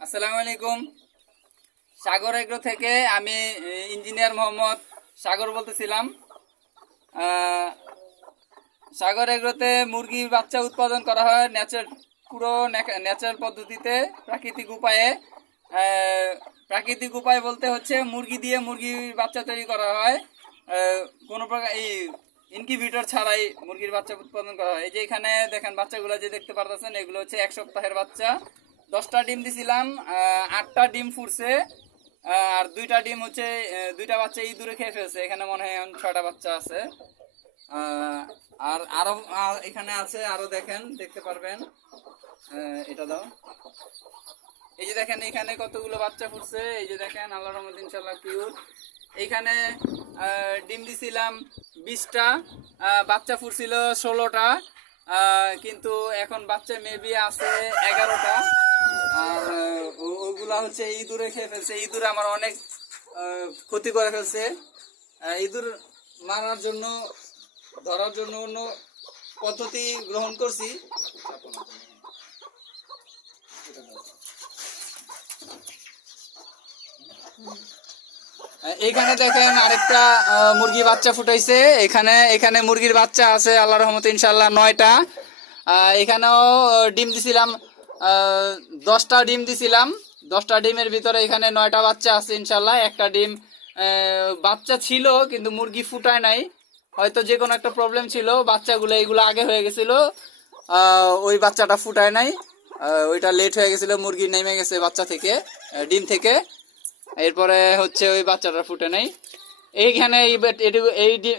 আসসালামু আলাইকুম। সাগর এগ্রো থেকে আমি ইঞ্জিনিয়ার মোহাম্মদ সাগর বলতেছিলাম। সাগর এগ্রোতে মুরগির বাচ্চা উৎপাদন করা হয় পুরো ন্যাচারাল পদ্ধতিতে, প্রাকৃতিক উপায়ে। প্রাকৃতিক উপায় বলতে হচ্ছে মুরগি দিয়ে মুরগির বাচ্চা তৈরি করা হয়। কোনো প্রকার এই ইনকিউবেটর ছাড়াই মুরগির বাচ্চা উৎপাদন করা হয়। এই যে এখানে দেখেন বাচ্চাগুলো যে দেখতে পারতেছেন, এগুলো হচ্ছে 1 সপ্তাহের বাচ্চা। 10টা ডিম দিছিলাম, 8টা ডিম ফুটছে। আর 2টা ডিম হচ্ছে, 2টা বাচ্চা ইঁদুরে খেয়ে ফেলছে। এখানে মনে হয় এখন 6টা বাচ্চা আছে। আর আরো এখানে আছে, আরো দেখেন, দেখতে পারবেন। এটা দাও। এই যে দেখেন এখানে কতগুলো বাচ্চা ফুটছে। এই যে দেখেন, আল্লাহর রহমতে ইনশাআল্লাহ কিউট। এইখানে ডিম দিছিলাম 20টা, বাচ্চা ফুটছিল 16টা। কিন্তু এখন বাচ্চা মেবি আছে 11টা। আর ওগুলা হচ্ছে ইঁদুরে খেয়ে ফেলছে। ইঁদুর আমার অনেক ক্ষতি করে ফেলছে। ইঁদুর মারার জন্য, ধরার জন্য অন্য পদ্ধতি গ্রহণ করছি। এইখানে দেখেন আরেকটা মুরগি বাচ্চা ফুটাইছে। এখানে এখানে মুরগির বাচ্চা আছে আল্লাহর রহমতে ইনশাআল্লাহ 9টা। এখানেও ডিম দিছিলাম, 10টা ডিম দিছিলাম। 10টা ডিমের ভিতরে এখানে 9টা বাচ্চা আছে ইনশাআল্লাহ। একটা ডিম বাচ্চা ছিল কিন্তু মুরগি ফুটায় নাই, হয়তো যে কোনো একটা প্রবলেম ছিল। বাচ্চাগুলো এইগুলো আগে হয়ে গেছিল, ওই বাচ্চাটা ফুটায় নাই। ওইটা লেট হয়ে গেছিল, মুরগি নেমে গেছে বাচ্চা থেকে, ডিম থেকে। এরপরে হচ্ছে ওই বাচ্চাটা ফুটে নাই। এইখানে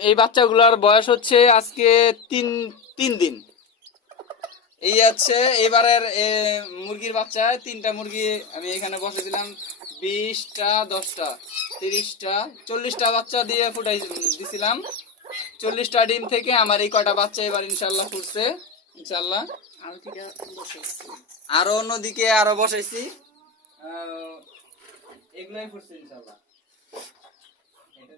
এই বাচ্চাগুলোর বয়স হচ্ছে আজকে তিন তিন দিন। এই আছে এবারের মুরগির বাচ্চা। 3টা মুরগি আমি এখানে বসেছিলাম। 20টা, 10টা, 30টা, 40টা বাচ্চা দিয়ে ফুটাই দিছিলাম। 40টা ডিম থেকে আমার এই কয়টা বাচ্চা এবার ইনশাল্লাহ ফুটছে ইনশাল্লাহ। আরো অন্যদিকে আরো বসাইছি, এগুলাই ফুটছে ইনশাল্লাহ। এটা